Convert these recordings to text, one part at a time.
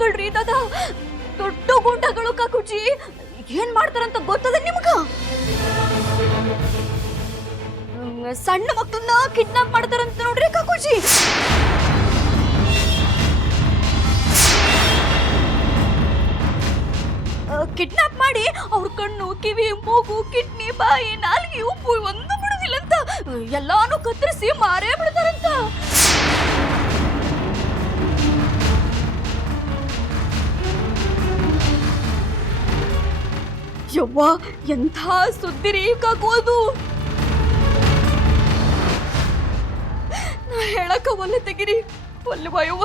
ಗೂಂಡಾಗಳ್ರಿ ದಾದಾ, ದೊಡ್ಡ ಗೂಂಡಾಗಳು ಕಾಕುಜಿ. ಏನ್ ಮಾಡ್ತಾರಂತ ಗೊತ್ತದ ನಿಮ್ಗ? ಸಣ್ಣ ಮಕ್ಕಳನ್ನ ಕಿಡ್ನಾಪ್ ಮಾಡ್ತಾರಂತ ನೋಡ್ರಿ ಕಾಕುಜಿ. ಕಿಡ್ನಾಪ್ ಮಾಡಿ ಅವ್ರ ಕಣ್ಣು, ಕಿವಿ, ಮೂಗು, ಕಿಡ್ನಿ, ಬಾಯಿ, ನಾಲ್ಗೆ, ಉಪ್ಪು ಒಂದು ಬಿಡುದಿಲ್ಲಂತ, ಎಲ್ಲಾನು ಕತ್ತರಿಸಿ ಮಾರೇ ಬಿಡ್ತಾರಂತ. ಯವ್ವ, ಎಂಥ ಸುದ್ದಿರಿ ಕಾಕೋದು. ನಾ ಹೇಳಕ್ಕ ಒಲ್ಲೆ ತೆಗಿರಿ, ಒಲ್ಲೆ ಬಾಯವ್ವ.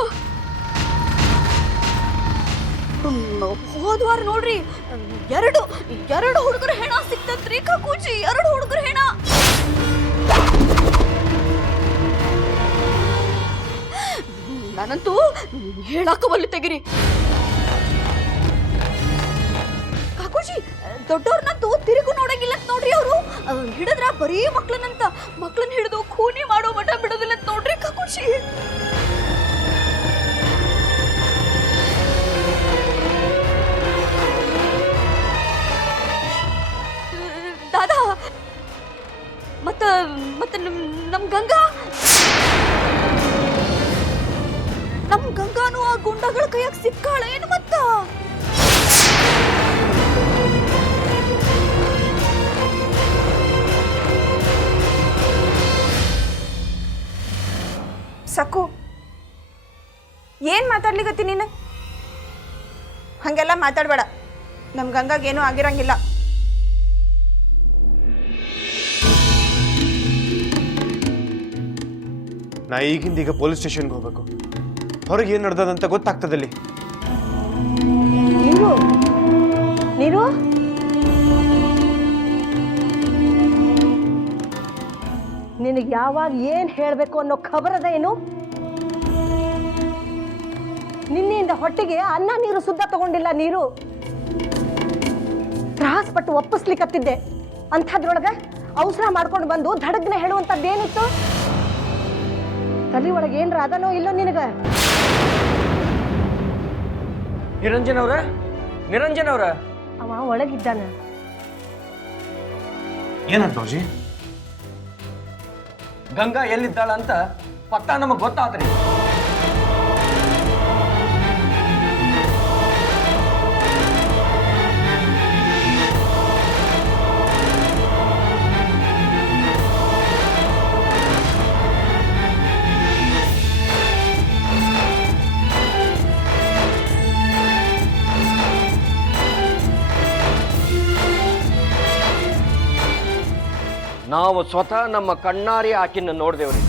ಹೋದ್ವಾರ ನೋಡ್ರಿ ಎರಡು ಹುಡುಗರ ಹೆಣ ಸಿಕ್ತತ್ರಿ ಕಾಕೂಜಿ, 2 ಹುಡುಗರ ಹೆಣ. ನಾನಂತೂ ಹೇಳಕ್ಕ ಒಲ್ಲೆ ತೆಗಿರಿ ಕಾಕೂಜಿ. ದೊಡ್ಡವ್ರನ್ನಂತೂ ತಿರುಗು ನೋಡಂಗಿಲ್ಲ ನೋಡ್ರಿ. ಅವರು ಹಿಡಿದ್ರ ಬರೀ ಮಕ್ಳನ್ನ ಹಿಡಿದು ಖೂನಿ ಮಾಡೋ ಮಠ ಬಿಡೋದಿಲ್ಲ ನೋಡ್ರಿ ಕಾಕೂಜಿ. ದಾದಾ, ಮತ್ತ ನಮ್ ಗಂಗಾನು ಆ ಗುಂಡಗಳ ಕೈಯಾಗ ಸಿಕ್ಕಾಳ ಏನು ಮತ್ತ? ಸಕ್ಕು, ಏನ್ ಮಾತಾಡ್ಲಿಕತ್ತಿ ನೀನು? ಹಂಗೆಲ್ಲ ಮಾತಾಡ್ಬೇಡ. ನಮ್ ಗಂಗಾಗೇನು ಆಗಿರಂಗಿಲ್ಲ. ನಾ ಈಗ ಪೊಲೀಸ್ ಸ್ಟೇಷನ್ಗೆ ಹೋಗ್ಬೇಕು. ಹೊರಗೆ ಏನು ನಡೆದಂತ ಗೊತ್ತಾಗ್ತದಲ್ಲಿ. ನೀರು ನಿನಗೆ ಯಾವಾಗ ಏನು ಹೇಳಬೇಕು ಅನ್ನೋ ಖಬರದ ಏನು? ನಿನ್ನೆಯಿಂದ ಹೊಟ್ಟೆಗೆ ಅನ್ನ ನೀರು ಸುದ್ದ ತಗೊಂಡಿಲ್ಲ. ನೀರು ತ್ರಾಸಪಟ್ಟು ಒಪ್ಪಿಸ್ಲಿಕ್ಕತ್ತಿದ್ದೆ, ಅಂಥದ್ರೊಳಗೆ ಅವಸರ ಮಾಡ್ಕೊಂಡು ಬಂದು ಧಡಗ್ನ ಹೇಳುವಂಥದ್ದೇನಿತ್ತು? ತಲೆ ಒಳಗೆ ಏನ್ರ ಅದನೋ ಇಲ್ಲೋ ನಿನಗ? ನಿರಂಜನ್ ಅವ್ರ ಅವ ಒಳಗಿದ್ದಾನ. ಏನಂತ ಬೌಜಿ? ಗಂಗಾ ಎಲ್ಲಿದ್ದಾಳ ಅಂತ ಪತ್ತ ನಮಗ್ ಗೊತ್ತಾದ್ರಿ. ನಾವು ಸ್ವತಃ ನಮ್ಮ ಕಣ್ಣಾರಿ ಆಕಿನ ನೋಡ್ದೇವ್ರಿ.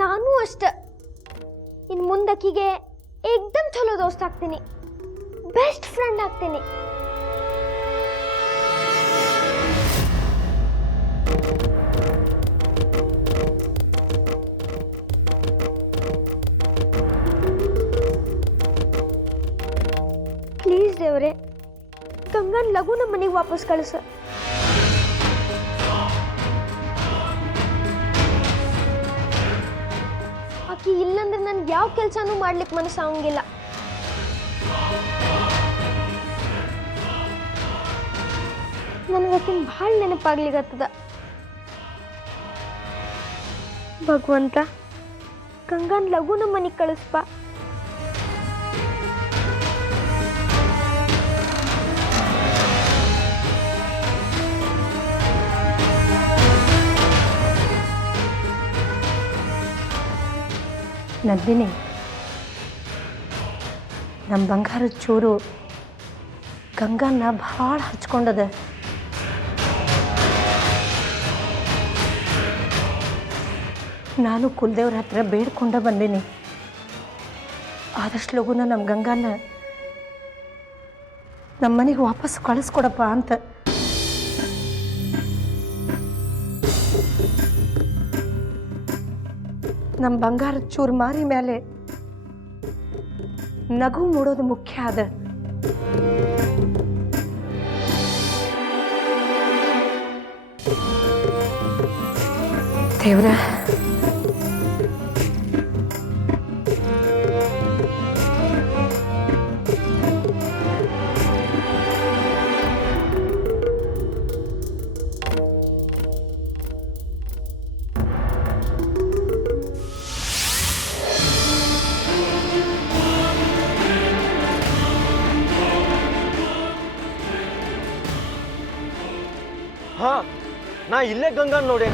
ನಾನು ಅಷ್ಟ ಇನ್ ಮುಂದಕ್ಕಿಗೆ ಏಕ್ದಮ್ ಚಲೋ ದೋಸ್ತ ಆಗ್ತೀನಿ, ಬೆಸ್ಟ್ ಫ್ರೆಂಡ್ ಆಗ್ತೀನಿ. ಪ್ಲೀಸ್ ದೇವ್ರೆ, ಗಂಗನ್ ಲಘು ನಮ್ಮ ಮನೆಗೆ ವಾಪಸ್ ಕಳಿಸ. ಆಕಿ ಇಲ್ಲಂದ್ರೆ ನನ್ಗೆ ಯಾವ ಕೆಲಸನೂ ಮಾಡ್ಲಿಕ್ಕೆ ಮನಸ್ಸಾಗಂಗಿಲ್ಲ. ನನಗಕ್ಕಿನ ಭಾಳ ನೆನಪಾಗ್ಲಿಗತ್ತದ. ಭಗವಂತ, ಗಂಗನ್ ಲಘು ನಮ್ಮ ಮನೆಗೆ ಕಳಿಸ್ಪ. ನಂದಿನಿ, ನಮ್ಮ ಬಂಗಾರದ ಚೂರು ಗಂಗನ್ನ ಭಾಳ ಹಚ್ಕೊಂಡದ. ನಾನು ಕುಲದೇವ್ರ ಹತ್ರ ಬೇಡ್ಕೊಂಡ ಬಂದೀನಿ, ಆದಷ್ಟು ಲಘುನ ನಮ್ಮ ಗಂಗಾನ ನಮ್ಮ ಮನೆಗೆ ವಾಪಸ್ ಕಳಿಸ್ಕೊಡಪ್ಪ ಅಂತ. ನಮ್ಮ ಬಂಗಾರದ ಚೂರ್ಮಾರಿ ಮೇಲೆ ನಗು ಮೂಡೋದು ಮುಖ್ಯ ಅದ. ದೇವ್ರ, ಹಾ, ನಾ ಇಲ್ಲೇ ಗಂಗಾ ನೋಡಿ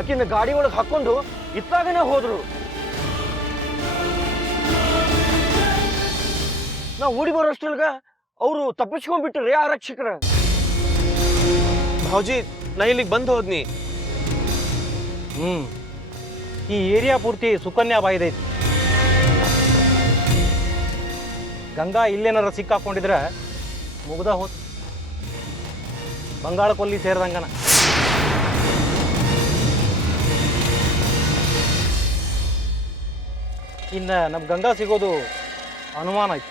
ಆಕಿನ ಗಾಡಿ ಒಳಗೆ ಹಾಕೊಂಡು ಇತ್ತಾಗನೇ ಹೋದ್ರು. ನಾ ಓಡಿ ಬರೋಷ್ಟೊಳಗ ಅವರು ತಪ್ಪಿಸ್ಕೊಂಡ್ಬಿಟ್ರಿ ಆರಕ್ಷಕರ. ಭಾವ್ಜಿ, ನಾ ಇಲ್ಲಿಗೆ ಬಂದು ಹೋದ್ನಿ. ಈ ಏರಿಯಾ ಪೂರ್ತಿ ಸುಕನ್ಯಾ ಬಾಯಿದೈತಿ. ಗಂಗಾ ಇಲ್ಲೇನಾರ ಸಿಕ್ಕಾಕೊಂಡಿದ್ರೆ ಮುಗ್ದ ಹೋತ್, ಬಂಗಾಳ ಕೊಲ್ಲಿ ಸೇರಿದಂಗನ. ಇನ್ನು ನಮ್ಮ ಗಂಗಾ ಸಿಗೋದು ಅನುಮಾನ ಐತಿ.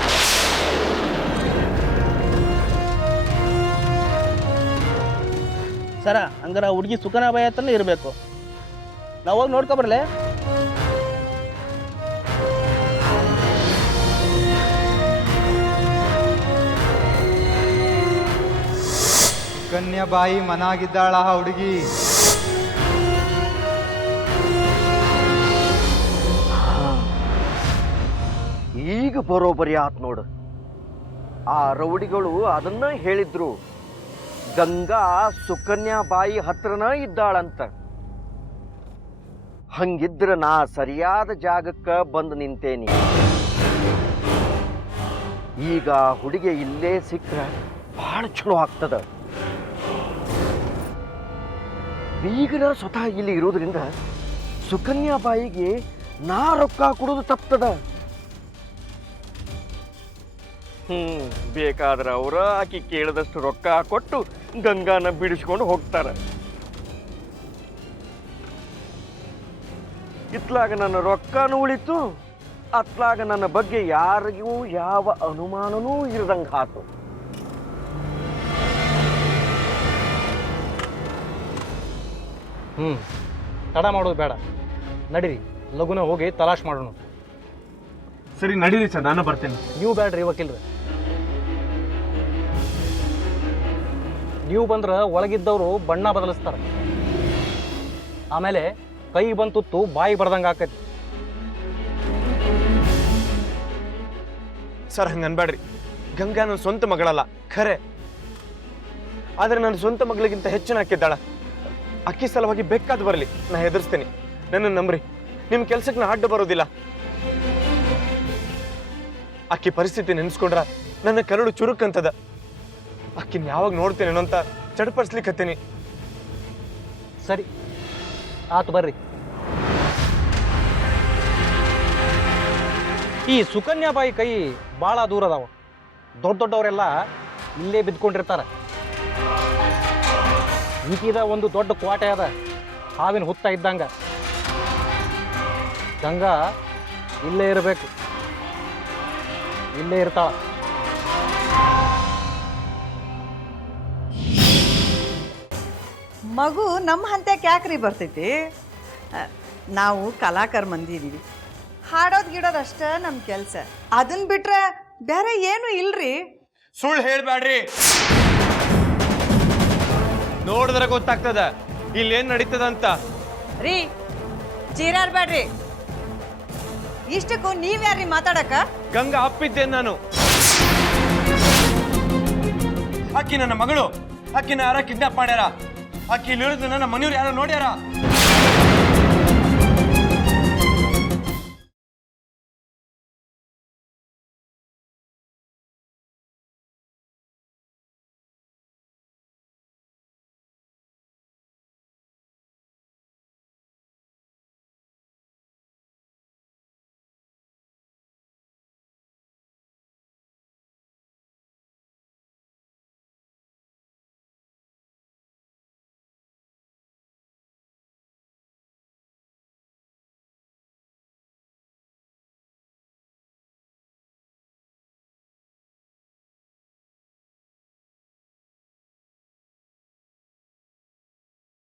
ಸರ, ಹಂಗಾರ ಹುಡುಗಿ ಸುಕನ್ಯಾ ಬಾಯಿ ಹತ್ರನೇ ಇರಬೇಕು. ನಾವು ಹೋಗಿ ನೋಡ್ಕೊಬರ್ಲೆ? ಸುಕನ್ಯಾಬಾಯಿ ಮನಾಗಿದ್ದಾಳ ಹುಡುಗಿ. ಈಗ ಬರೋಬರಿ ಆತ್ ನೋಡು. ಆ ರೌಡಿಗಳು ಅದನ್ನ ಹೇಳಿದ್ರು, ಗಂಗಾ ಸುಕನ್ಯಾ ಬಾಯಿ ಹತ್ರನ ಇದ್ದಾಳಂತ. ಹಂಗಿದ್ರ ನಾ ಸರಿಯಾದ ಜಾಗಕ್ಕ ಬಂದು ನಿಂತೇನಿ. ಈಗ ಹುಡುಗಿ ಇಲ್ಲೇ ಸಿಕ್ಕ್ರ ಬಹಳ ಚಲೋ ಆಗ್ತದ. ಬೀಗರ ಸ್ವತಃ ಇಲ್ಲಿ ಇರೋದ್ರಿಂದ ಸುಕನ್ಯಾ ಬಾಯಿಗೆ ನಾ ರೊಕ್ಕ ಕೊಡೋದು ತಪ್ತದ. ಬೇಕಾದ್ರ ಅವರ ಆಕಿ ಕೇಳಿದಷ್ಟು ರೊಕ್ಕ ಕೊಟ್ಟು ಗಂಗಾನ ಬಿಡಿಸ್ಕೊಂಡು ಹೋಗ್ತಾರ. ಇತ್ಲಾಗ ನನ್ನ ರೊಕ್ಕನೂ ಉಳಿತು, ಅತ್ಲಾಗ ನನ್ನ ಬಗ್ಗೆ ಯಾರಿಗೂ ಯಾವ ಅನುಮಾನನೂ ಇರದಂಗ ಆತು. ತಡ ಮಾಡೋದು ಬೇಡ, ನಡೀರಿ ಲಗುನ ಹೋಗಿ ತಲಾಶ್ ಮಾಡೋಣ. ಸರಿ, ನಡೀರಿ ಸರ್, ನಾನು ಬರ್ತೇನೆ. ನೀವು ಬೇಡ್ರಿ ವಕೀಲ್ರಿ. ನೀವು ಬಂದ್ರೆ ಒಳಗಿದ್ದವರು ಬಣ್ಣ ಬದಲಿಸ್ತಾರೆ. ಆಮೇಲೆ ಕೈ ಬಂತುತ್ತು ಬಾಯಿ ಬರ್ದಂಗೆ ಆಕೈತಿ. ಸರ್, ಹಂಗೆ ಅನ್ಬೇಡ್ರಿ. ಗಂಗಾ ನನ್ನ ಸ್ವಂತ ಮಗಳಲ್ಲ ಖರೆ, ಆದ್ರೆ ನನ್ನ ಸ್ವಂತ ಮಗಳಿಗಿಂತ ಹೆಚ್ಚಿನ ಹಾಕಿದ್ದಾಳ. ಅಕ್ಕಿ ಸಲುವಾಗಿ ಬೇಕಾದ್ ಬರಲಿ, ನಾ ಹೆದರ್ಸ್ತೇನೆ. ನನ್ನ ನಂಬ್ರಿ, ನಿಮ್ಮ ಕೆಲ್ಸಕ್ಕೆ ನಾ ಅಡ್ಡ ಬರೋದಿಲ್ಲ. ಅಕ್ಕಿ ಪರಿಸ್ಥಿತಿ ನೆನೆಸ್ಕೊಂಡ್ರ ನನ್ನ ಕರಳು ಚುರುಕಂತದ. ಅಕ್ಕಿನ ಯಾವಾಗ ನೋಡ್ತೇನೇನೋ ಅಂತ ಚಡಪಡಿಸ್ಲಿಕ್ಕತ್ತೀನಿ. ಸರಿ ಆತು, ಬರ್ರಿ. ಈ ಸುಕನ್ಯಾ ಬಾಯಿ ಕೈ ಭಾಳ ದೂರ ಅದಾವ. ದೊಡ್ಡ ದೊಡ್ಡವರೆಲ್ಲ ಇಲ್ಲೇ ಬಿದ್ಕೊಂಡಿರ್ತಾರೆ. ಈಕಿದ ಒಂದು ದೊಡ್ಡ ಕೋಟೆ ಅದ, ಹಾವಿನ ಹುತ್ತ ಇದ್ದಂಗ. ಗಂಗಾ ಇಲ್ಲೇ ಇರಬೇಕು, ಇಲ್ಲೇ ಇರ್ತಾಳ. ಮಗು ನಮ್ಮ ಹಂತಕ್ಕೆ ಯಾಕ್ರಿ ಬರ್ತೈತಿ? ನಾವು ಕಲಾಕಾರ ಮಂದಿ ಇದೀವಿ. ಹಾಡೋದು ಗಿಡೋದು ಅಷ್ಟೇ ನಮ್ಮ ಕೆಲಸ. ಅದನ್ನ ಬಿಟ್ರೆ ಬೇರೆ ಏನು ಇಲ್ರಿ. ಸುಳ್ಳು ಹೇಳ್ಬೇಡ್ರಿ. ನೋಡಿದ್ರೆ ಗೊತ್ತಾಗ್ತದ ಇಲ್ಲೇನ್ ನಡೀತದ ಅಂತ. ರೀ, ಚೀರಾಡ್ಬೇಡ್ರಿ. ಇಷ್ಟಕ್ಕೂ ನೀವ್ಯಾರ್ರಿ ಮಾತಾಡಕ? ಗಂಗಾ ಅಪ್ಪಿದ್ದೇನೆ ನಾನು. ಅಕ್ಕಿ ನನ್ನ ಮಗಳು. ಅಕ್ಕಿನ ಯಾರ ಕಿಡ್ನಾಪ್ ಮಾಡ್ಯಾರ. ಅಕ್ಕಿ ಇಲ್ಲಿರೋದು ನನ್ನ ಮನೆಯವ್ರು ಯಾರೋ ನೋಡ್ಯಾರ.